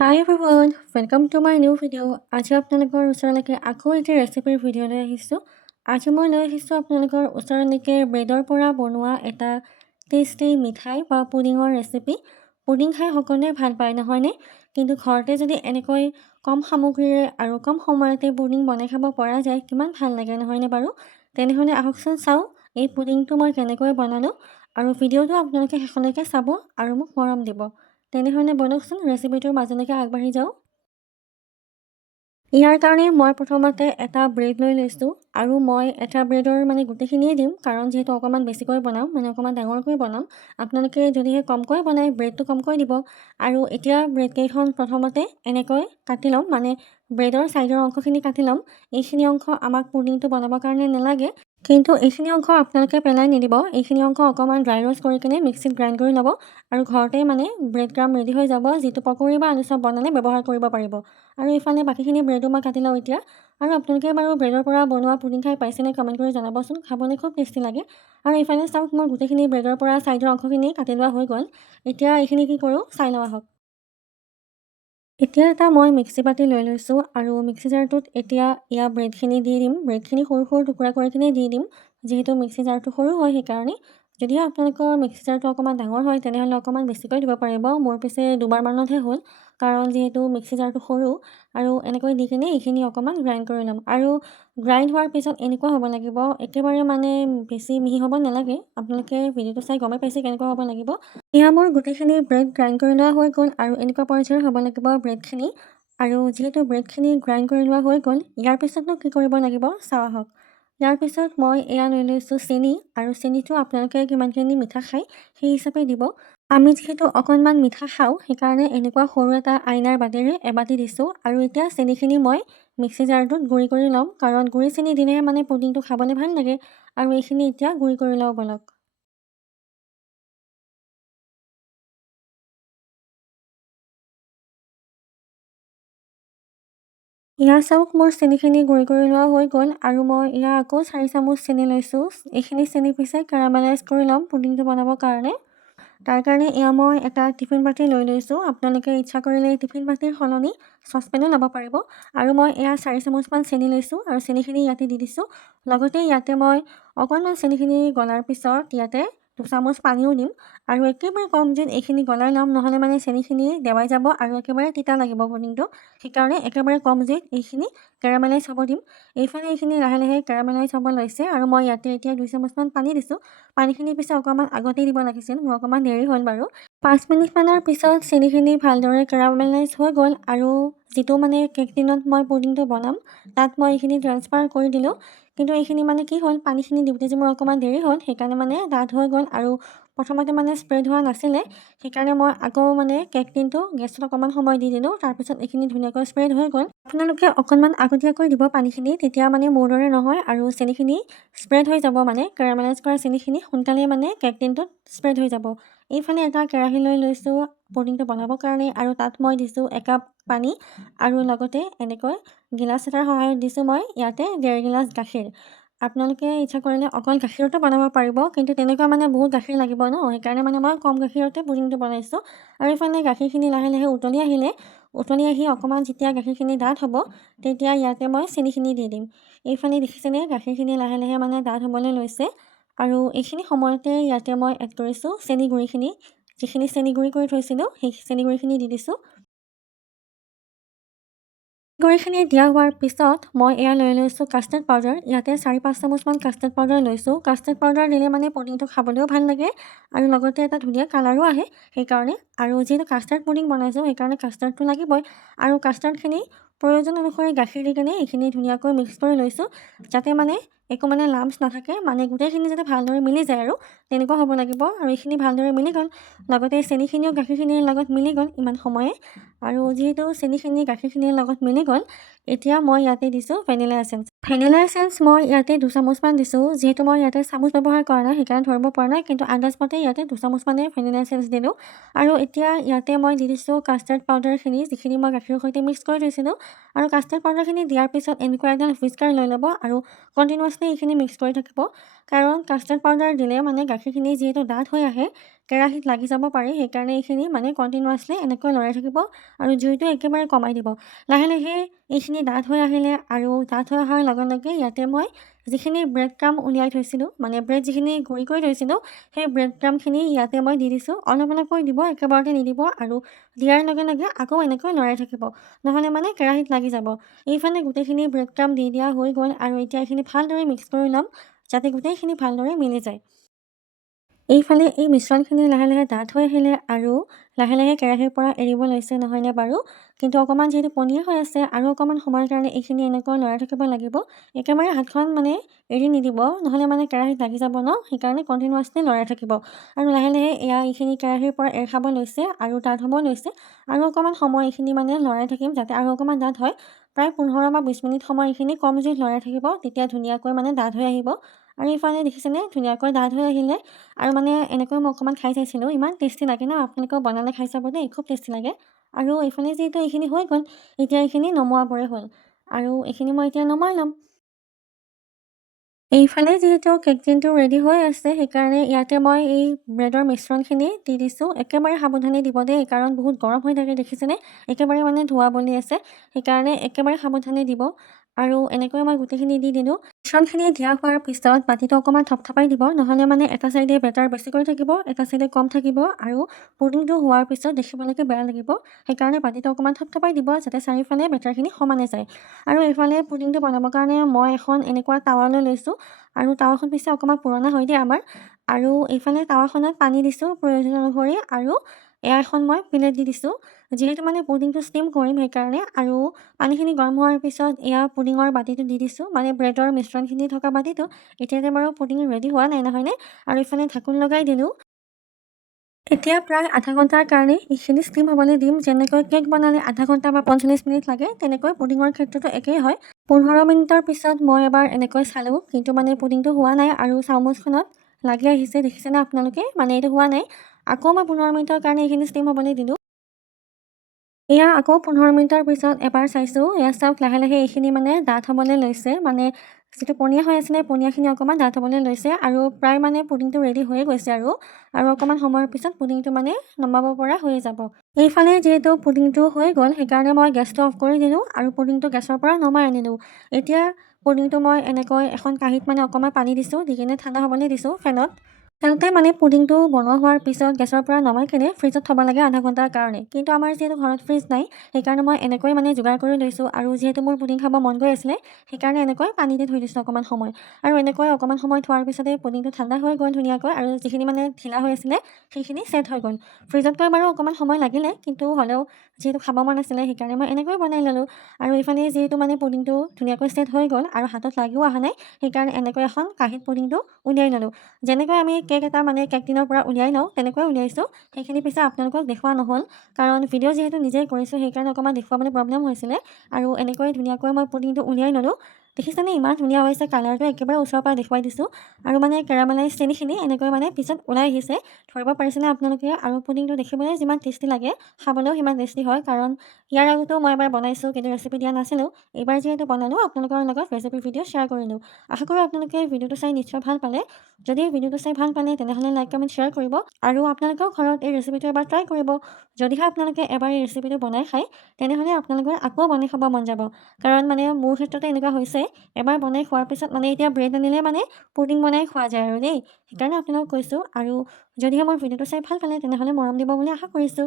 Hi everyone, welcome to my new video. আজি আপোনালোকৰ ওচৰলৈকে আকৌ এটা ৰেচিপিৰ ভিডিঅ' লৈ আহিছোঁ। আজি মই লৈ আহিছোঁ আপোনালোকৰ ওচৰলৈকে ব্ৰেডৰ পৰা বনোৱা এটা টেষ্টি মিঠাই বা পুডিঙৰ ৰেচিপি। পুডিং খাই সকলোৱে ভাল পায় নহয়নে? কিন্তু ঘৰতে যদি এনেকৈ কম সামগ্ৰীৰে আৰু কম সময়তে পুডিং বনাই খাব পৰা যায় কিমান ভাল লাগে নহয়নে বাৰু? তেনেহ'লে আহকচোন চাওঁ এই পুডিংটো মই কেনেকৈ বনালোঁ আৰু ভিডিঅ'টো আপোনালোকে শেষলৈকে চাব আৰু মোক মৰম দিব। তেনেহ'লে বলকচোন ৰেচিপিটোৰ মাজলৈকে আগবাঢ়ি যাওঁ। ইয়াৰ কাৰণে মই প্ৰথমতে এটা ব্ৰেড লৈ লৈছোঁ আৰু মই এটা ব্ৰেডৰ গোটেইখিনিয়ে দিম, কাৰণ যিহেতু অকণমান বেছিকৈ বনাম, অকণমান ডাঙৰকৈ বনাম। আপোনালোকে যদিহে কমকৈ বনায় ব্ৰেডটো কমকৈ দিব। আৰু এতিয়া ব্ৰেডকেইখন প্ৰথমতে এনেকৈ কাটি ল'ম, ব্ৰেডৰ ছাইডৰ অংশখিনি কাটি ল'ম। এইখিনি অংশ আমাক পুডিংটো বনাবৰ কাৰণে নালাগে, কিন্তু এইখিনি অংশ আপোনালোকে পেলাই নিদিব। এইখিনি অংশ অকণমান ড্ৰাই ৰ'ষ্ট কৰি কিনে মিক্সিত গ্ৰাইণ্ড কৰি ল'ব আৰু ঘৰতে ব্ৰেড ক্ৰাম্ব ৰেডি হৈ যাব, যিটো পকৰি বা আলু চপ বনালে ব্যৱহাৰ কৰিব পাৰিব। আৰু এইফালে বাকীখিনি ব্ৰেডো মই কাটি লওঁ এতিয়া। আৰু আপোনালোকে বাৰু ব্ৰেডৰ পৰা বনোৱা পুডিং খাই পাইছেনে কমেণ্ট কৰি জনাবচোন, খাবলৈ খুব টেষ্টি লাগে। আৰু এইফালে চাওক, মোৰ গোটেইখিনি ব্ৰেডৰ পৰা ছাইডৰ অংশখিনি কাটি লোৱা হৈ গ'ল। এতিয়া এইখিনি কি কৰোঁ চাই লওঁ আহক। এতিয়া এটা মই মিক্সি বাতি লৈ লৈছোঁ আৰু মিক্সি জাৰটোত এতিয়া ব্ৰেডখিনি দি দিম। ব্ৰেডখিনি সৰু সৰু টুকুৰা কৰি কিনে দি দিম, যিহেতু মিক্সি জাৰটো সৰু হয় সেইকাৰণে। যদিহে আপোনালোকৰ মিক্সি জাৰটো অকণমান ডাঙৰ হয় তেনেহ'লে অকণমান বেছিকৈ দিব পাৰিব। মোৰ পিছে দুবাৰমানতহে হ'ল, কাৰণ যিহেতু মিক্সি জাৰটো সৰু। আৰু এনেকৈ দি কিনে এইখিনি অকণমান গ্ৰাইণ্ড কৰি ল'ম। আৰু গ্ৰাইণ্ড হোৱাৰ পিছত এনেকুৱা হ'ব লাগিব, একেবাৰে বেছি মিহি হ'ব নালাগে। আপোনালোকে ভিডিঅ'টো চাই গমেই পাইছে কেনেকুৱা হ'ব লাগিব। এয়া মোৰ গোটেইখিনি ব্ৰেড গ্ৰাইণ্ড কৰি লোৱা হৈ গ'ল আৰু এনেকুৱা পৰ্যায়ৰ হ'ব লাগিব ব্ৰেডখিনি। আৰু যিহেতু ব্ৰেডখিনি গ্ৰাইণ্ড কৰি লোৱা হৈ গ'ল, ইয়াৰ পিছতনো কি কৰিব লাগিব চাওঁ আহক। ইয়াৰ পিছত মই এয়া লৈ লৈছোঁ চেনি, আৰু চেনিটো আপোনালোকে কিমানখিনি মিঠা খায় সেই হিচাপে দিব। আমি যিহেতু অকণমান মিঠা খাওঁ সেইকাৰণে এনেকুৱা সৰু এটা আইনাৰ বাতিৰে এবাতি দিছোঁ। আৰু এতিয়া চেনিখিনি মই মিক্সি জাৰটোত গুড়ি কৰি ল'ম, কাৰণ গুড়ি চেনি দিলেহে পুডিংটো খাবলৈ ভাল লাগে। আৰু এইখিনি এতিয়া গুড়ি কৰি লওঁ বলক। এয়া চাওক, মোৰ চেনিখিনি গুড়ি কৰি লোৱা হৈ গ'ল আৰু মই আকৌ 4 চামুচ চেনি লৈছোঁ। এইখিনি চেনি পিছে কেৰামেলাইজ কৰি ল'ম পুডিংটো বনাবৰ কাৰণে। তাৰ কাৰণে মই এটা টিফিন বাতি লৈ লৈছোঁ। আপোনালোকে ইচ্ছা কৰিলে টিফিন বাতিৰ সলনি চচপেনো ল'ব পাৰিব। আৰু মই 4 চামুচমান চেনি লৈছোঁ আৰু চেনিখিনি ইয়াতে দি দিছোঁ। লগতে ইয়াতে মই অকণমান চেনিখিনি গলাৰ পিছত ইয়াতে 2 চামুচ পানীও দিম। আৰু একেবাৰে কম জুইত এইখিনি গলাই ল'ম, নহ'লে চেনিখিনি দেৱাই যাব আৰু একেবাৰে তিতা লাগিব পুডিংটো। সেইকাৰণে একেবাৰে কম জুইত এইখিনি কেৰামেলাইজ হ'ব দিম। এইফালে এইখিনি লাহে লাহে কেৰামেলাইজ হ'ব লৈছে আৰু মই ইয়াতে এতিয়া 2 চামুচমান পানী দিছোঁ। পানীখিনি পিছে অকণমান আগতেই দিব লাগিছিল, মোৰ অকণমান দেৰি হ'ল বাৰু। 5 মিনিটমানৰ পিছত চেনিখিনি ভালদৰে কেৰামেলাইজ হৈ গ'ল আৰু যিটো কেক টিনত মই পুডিংটো বনাম তাত মই এইখিনি ট্ৰান্সফাৰ কৰি দিলোঁ। কিন্তু এইখিনি কি হ'ল, পানীখিনি দিওঁতে যে মোৰ অকণমান দেৰি হ'ল সেইকাৰণে ডাঠ হৈ গ'ল আৰু প্ৰথমতে স্প্ৰেড হোৱা নাছিলে। সেইকাৰণে মই আকৌ কেক টিনটো গেছত অকণমান সময় দি দিলোঁ। তাৰপিছত এইখিনি ধুনীয়াকৈ স্প্ৰেড হৈ গ'ল। আপোনালোকে অকণমান আগতীয়াকৈ দিব পানীখিনি, তেতিয়া মোৰ দৰে নহয় আৰু চেনিখিনি স্প্ৰেড হৈ যাব, কেৰামেলাইজ কৰা চেনিখিনি সোনকালে কেক টিনটোত স্প্ৰেড হৈ যাব। এইফালে এটা কেৰাহী লৈ লৈছোঁ পুডিংটো বনাবৰ কাৰণে আৰু তাত মই দিছোঁ একাপ পানী আৰু লগতে এনেকৈ গিলাচ এটাৰ সহায়ত দিছোঁ মই ইয়াতে 1.5 গিলাচ গাখীৰ। আপোনালোকে ইচ্ছা কৰিলে অকল গাখীৰতো বনাব পাৰিব, কিন্তু তেনেকুৱা বহুত গাখীৰ লাগিব ন, সেইকাৰণে মই কম গাখীৰতে পুডিংটো বনাইছোঁ। আৰু এইফালে গাখীৰখিনি লাহে লাহে উতলি আহি অকণমান যেতিয়া গাখীৰখিনি ডাঠ হ'ব তেতিয়া ইয়াতে মই চেনিখিনি দি দিম। এইফালে দেখিছেনে গাখীৰখিনি লাহে লাহে ডাঠ হ'বলৈ লৈছে। আৰু এইখিনি সময়তে ইয়াতে মই এড কৰিছোঁ চেনি গুড়িখিনি, যিখিনি চেনি গুড়ি কৰি থৈছিলোঁ সেই চেনি গুড়িখিনি দি দিছোঁ। গুড়িখিনি দিয়া হোৱাৰ পিছত মই লৈ লৈছোঁ কাষ্টাৰ্ড পাউডাৰ। ইয়াতে 4-5 চামুচমান কাষ্টাৰ্ড পাউডাৰ লৈছোঁ। কাষ্টাৰ্ড পাউডাৰ দিলে পুডিংটো খাবলৈও ভাল লাগে আৰু লগতে এটা ধুনীয়া কালাৰো আহে সেইকাৰণে। আৰু যিহেতু কাষ্টাৰ্ড পুডিং বনাইছোঁ সেইকাৰণে কাষ্টাৰ্ডটো লাগিবই। আৰু কাষ্টাৰ্ডখিনি প্ৰয়োজন অনুসৰি গাখীৰ দি কিনে এইখিনি ধুনীয়াকৈ মিক্স কৰি লৈছোঁ, যাতে একো লাম্পছ নাথাকে, গোটেইখিনি যাতে ভালদৰে মিলি যায় আৰু তেনেকুৱা হ'ব লাগিব। আৰু এইখিনি ভালদৰে মিলি গ'ল, লগতে চেনিখিনিও গাখীৰখিনিৰ লগত মিলি গ'ল ইমান সময়ে। আৰু যিহেতু চেনিখিনি গাখীৰখিনিৰ লগত মিলি গ'ল, এতিয়া মই ইয়াতে দিছোঁ ভেনিলা এচেঞ্চ। ভেনিলা এচেঞ্চ মই ইয়াতে 2 চামুচমান দিছোঁ। যিহেতু মই ইয়াতে চামুচ ব্যৱহাৰ কৰা নাই সেইকাৰণে ধৰিব পৰা নাই, কিন্তু আন্দাজমতে ইয়াতে 2 চামুচমানে ভেনিলা এচেঞ্চ দিলোঁ। আৰু এতিয়া ইয়াতে মই দি দিছোঁ কাষ্টাৰ্ড পাউডাৰখিনি, যিখিনি মই গাখীৰৰ সৈতে মিক্স কৰি থৈছিলোঁ। আৰু কাষ্টাৰ্ড পাউডাৰখিনি দিয়াৰ পিছত এনেকুৱা এডাল হুইস্কাৰ লৈ ল'ব আৰু কণ্টিনিউৱাছলি এইখিনি মিক্স কৰি থাকিব, কাৰণ কাষ্টাৰ্ড পাউডাৰ দিলে গাখীৰখিনি যিহেতু ডাঠ হৈ আহে কেৰাহীত লাগি যাব পাৰে, সেইকাৰণে এইখিনি মানে কণ্টিনিউৱাছলি এনেকৈ লৰাই থাকিব আৰু জুইটো একেবাৰে কমাই দিব। লাহে লাহে এইখিনি ডাঠ হৈ আহিলে আৰু ডাঠ হৈ অহাৰ লগে লগে ইয়াতে মই যিখিনি ব্ৰেড ক্ৰাম্ব উলিয়াই থৈছিলোঁ, মানে ব্ৰেড যিখিনি গুড়ি কৰি থৈছিলোঁ, সেই ব্ৰেড ক্ৰাম্বখিনি ইয়াতে মই দি দিছোঁ। অলপ অলপকৈ দিব, একেবাৰতে নিদিব আৰু দিয়াৰ লগে লগে আকৌ এনেকৈ লৰাই থাকিব, নহ'লে মানে কেৰাহীত লাগি যাব। এইফালে গোটেইখিনি ব্ৰেড ক্ৰাম্ব দি দিয়া হৈ গ'ল আৰু এতিয়া এইখিনি ভালদৰে মিক্স কৰি ল'ম, যাতে গোটেইখিনি ভালদৰে মিলি যায়। এইফালে এই মিশ্ৰণখিনি লাহে লাহে ডাঠ হৈ আহিলে আৰু লাহে লাহে কেৰাহীৰ পৰা এৰিব লৈছে, নহয়নে বাৰু? কিন্তু অকণমান যিহেতু পনীয়া হৈ আছে আৰু অকণমান সময়ৰ কাৰণে এইখিনি এনেকৈ লৰাই থাকিব লাগিব। একেবাৰে হাতখন মানে এৰি নিদিব, নহ'লে মানে কেৰাহীত লাগি যাব ন, সেইকাৰণে কণ্টিনিউৱাছলি লৰাই থাকিব। আৰু লাহে লাহে এইখিনি কেৰাহীৰ পৰা এৰ খাব লৈছে আৰু ডাঠ হ'ব লৈছে। আৰু অকণমান সময় এইখিনি মানে লৰাই থাকিম, যাতে আৰু অকণমান ডাঠ হয়। প্ৰায় 15 বা 20 মিনিট সময় এইখিনি কম জুইত লৰাই থাকিব, তেতিয়া ধুনীয়াকৈ মানে ডাঠ হৈ আহিব। আৰু এইফালে দেখিছেনে ধুনীয়াকৈ ডাঠ হৈ আহিলে। আৰু মানে এনেকৈ মই অকণমান খাই চাইছিলোঁ, ইমান টেষ্টি লাগে ন, আপোনালোকেও বনালে খাই চাব দেই, খুব টেষ্টি লাগে। আৰু এইফালে যিহেতু এইখিনি হৈ গ'ল, এতিয়া এইখিনি নমোৱাবৰে হ'ল আৰু এইখিনি মই এতিয়া নমাই ল'ম। এইফালে যিহেতু কেক টিনটো ৰেডি হৈ আছে, সেইকাৰণে ইয়াতে মই এই ব্ৰেডৰ মিশ্ৰণখিনি দি দিছোঁ। একেবাৰে সাৱধানে দিব দেই, কাৰণ বহুত গৰম হৈ থাকে দেখিছেনে, একেবাৰে মানে ধোঁৱা বলি আছে, সেইকাৰণে একেবাৰে সাৱধানে দিব। আৰু এনেকৈ মই গোটেইখিনি দি দিলোঁ। মিশ্ৰণখিনি দিয়া হোৱাৰ পিছত বাতিটো অকণমান থপথপাই দিব, নহ'লে মানে এটা চাইডে বেটাৰ বেছিকৈ থাকিব, এটা চাইডে কম থাকিব আৰু পুডিংটো হোৱাৰ পিছত দেখিবলৈকে বেয়া লাগিব। সেইকাৰণে বাতিটো অকণমান থপথপাই দিব, যাতে চাৰিওফালে বেটাৰখিনি সমানে যায়। আৰু এইফালে পুডিংটো বনাবৰ কাৰণে মই এখন এনেকুৱা টাৱা লৈ লৈছোঁ আৰু টাৱাখন পিছে অকণমান পুৰণা হয় দেই আমাৰ। আৰু এইফালে টাৱাখনত পানী দিছোঁ প্ৰয়োজন অনুসৰি আৰু এয়া এখন মই প্লেট দি দিছোঁ, যিহেতু মানে পুডিংটো ষ্টিম কৰিম সেইকাৰণে। আৰু পানীখিনি গৰম হোৱাৰ পিছত এয়া পুডিঙৰ বাতিটো দি দিছোঁ, মানে ব্ৰেডৰ মিশ্ৰণখিনি থকা বাতিটো। এতিয়াতে বাৰু পুডিং ৰেডি হোৱা নাই, নহয়নে? আৰু এইফালে ঢাকোন লগাই দিলোঁ। এতিয়া প্ৰায় আধা ঘণ্টাৰ কাৰণে এইখিনি ষ্টিম হ'বলৈ দিম। যেনেকৈ কেক বনালে আধা ঘণ্টা বা 45 মিনিট লাগে, তেনেকৈ পুডিঙৰ ক্ষেত্ৰতো একেই হয়। 15 মিনিটৰ পিছত মই এবাৰ এনেকৈ চালোঁ, কিন্তু মানে পুডিংটো হোৱা নাই আৰু চামুচখনত লাগি আহিছে, দেখিছেনে আপোনালোকে? মানে এইটো হোৱা নাই। আকৌ মই 15 মিনিটৰ কাৰণে এইখিনি ষ্টিম হ'বলৈ দিলোঁ। এয়া আকৌ 15 মিনিটৰ পিছত এবাৰ চাইছোঁ, এয়া চাওক লাহে লাহে এইখিনি মানে ডাঠ হ'বলৈ লৈছে, মানে যিটো পনীয়া হৈ আছিলে পনীয়াখিনি অকণমান ডাঠ হ'বলৈ লৈছে আৰু প্ৰায় মানে পুডিংটো ৰেডি হৈয়ে গৈছে আৰু অকণমান সময়ৰ পিছত পুডিংটো মানে নমাব পৰা হৈ যাব। এইফালে যিহেতু পুডিংটো হৈ গ'ল, সেইকাৰণে মই গেছটো অফ কৰি দিলোঁ আৰু পুডিংটো গেছৰ পৰা নমাই আনিলোঁ। এতিয়া পুডিংটো মই এনেকৈ এখন কাঁহীত মানে অকণমান পানী দিছোঁ, দি কিনে ঠাণ্ডা হ'বলৈ দিছোঁ ফেনত। তেন্তে মানে পুডিংটো বনোৱা হোৱাৰ পিছত গেছৰ পৰা নমাই কিনে ফ্ৰিজত থ'ব লাগে আধা ঘণ্টাৰ কাৰণে। কিন্তু আমাৰ যিহেতু ঘৰত ফ্ৰিজ নাই, সেইকাৰণে মই এনেকৈ মানে যোগাৰ কৰি লৈছোঁ। আৰু যিহেতু মোৰ পুডিং খাব মন গৈ আছিলে, সেইকাৰণে এনেকৈ পানীতে থৈ দিছোঁ অকণমান সময়। আৰু এনেকৈ অকণমান সময় থোৱাৰ পিছতে পুডিংটো ঠাণ্ডা হৈ গ'ল ধুনীয়াকৈ, আৰু যিখিনি মানে ঢিলা হৈ আছিলে সেইখিনি ছেট হৈ গ'ল। ফ্ৰিজতকৈ বাৰু অকণমান সময় লাগিলে, কিন্তু হ'লেও যিহেতু খাব মন আছিলে সেইকাৰণে মই এনেকৈ বনাই ল'লোঁ। আৰু এইফালে যিহেতু মানে পুডিংটো ধুনীয়াকৈ ছেট হৈ গ'ল আৰু হাতত লাগিও অহা নাই, সেইকাৰণে এনেকৈ এখন কাঁহীত পুডিংটো উলিয়াই ল'লোঁ। যেনেকৈ আমি কেক এটা মানে কেক টিনৰ পৰা উলিয়াই লওঁ, তেনেকৈ উলিয়াইছোঁ। সেইখিনি পিছে আপোনালোকক দেখুওৱা নহ'ল, কাৰণ ভিডিঅ' যিহেতু নিজেই কৰিছোঁ, সেইকাৰণে অকণমান দেখুৱাবলৈ প্ৰব্লেম হৈছিলে। আৰু এনেকৈ ধুনীয়াকৈ মই পুডিংটো উলিয়াই ল'লোঁ। দেখিছেনে ইমান ধুনীয়া হৈছে, কালাৰটো একেবাৰে ওচৰৰ পৰা দেখুৱাই দিছোঁ। আৰু মানে কেৰামেলাইজ চেনিখিনি এনেকৈ মানে পিছত ওলাই আহিছে, ধৰিব পাৰিছেনে আপোনালোকে? আৰু পুডিংটো দেখিবলৈ যিমান টেষ্টি লাগে, খাবলৈও সিমান টেষ্টি হয়। কাৰণ ইয়াৰ আগতেও মই এবাৰ বনাইছোঁ, কিন্তু ৰেচিপি দিয়া নাছিলোঁ। এইবাৰ যিহেতু বনালোঁ, আপোনালোকৰ লগত ৰেচিপি ভিডিঅ' শ্বেয়াৰ কৰিলোঁ। আশা কৰোঁ আপোনালোকে ভিডিঅ'টো চাই নিশ্চয় ভাল পালে। যদি ভিডিঅ'টো চাই ভাল পালে, তেনেহ'লে লাইক কমেণ্ট শ্বেয়াৰ কৰিব আৰু আপোনালোকেও ঘৰত এই ৰেচিপিটো এবাৰ ট্ৰাই কৰিব। যদিহে আপোনালোকে এবাৰ এই ৰেচিপিটো বনাই খায়, তেনেহ'লে আপোনালোকৰ আকৌ বনাই খাব মন যাব। কাৰণ মানে মোৰ ক্ষেত্ৰতে এনেকুৱা হৈছে, এবাৰ বনাই খোৱাৰ পিছত মানে এতিয়া ব্ৰেড আনিলে মানে পুডিং বনাই খোৱা যায় আৰু দেই। সেইকাৰণে আপোনালোকক কৈছোঁ। আৰু যদিহে মোৰ ভিডিঅ'টো চাই ভাল পালে, তেনেহ'লে মৰম দিব বুলি আশা কৰিছোঁ।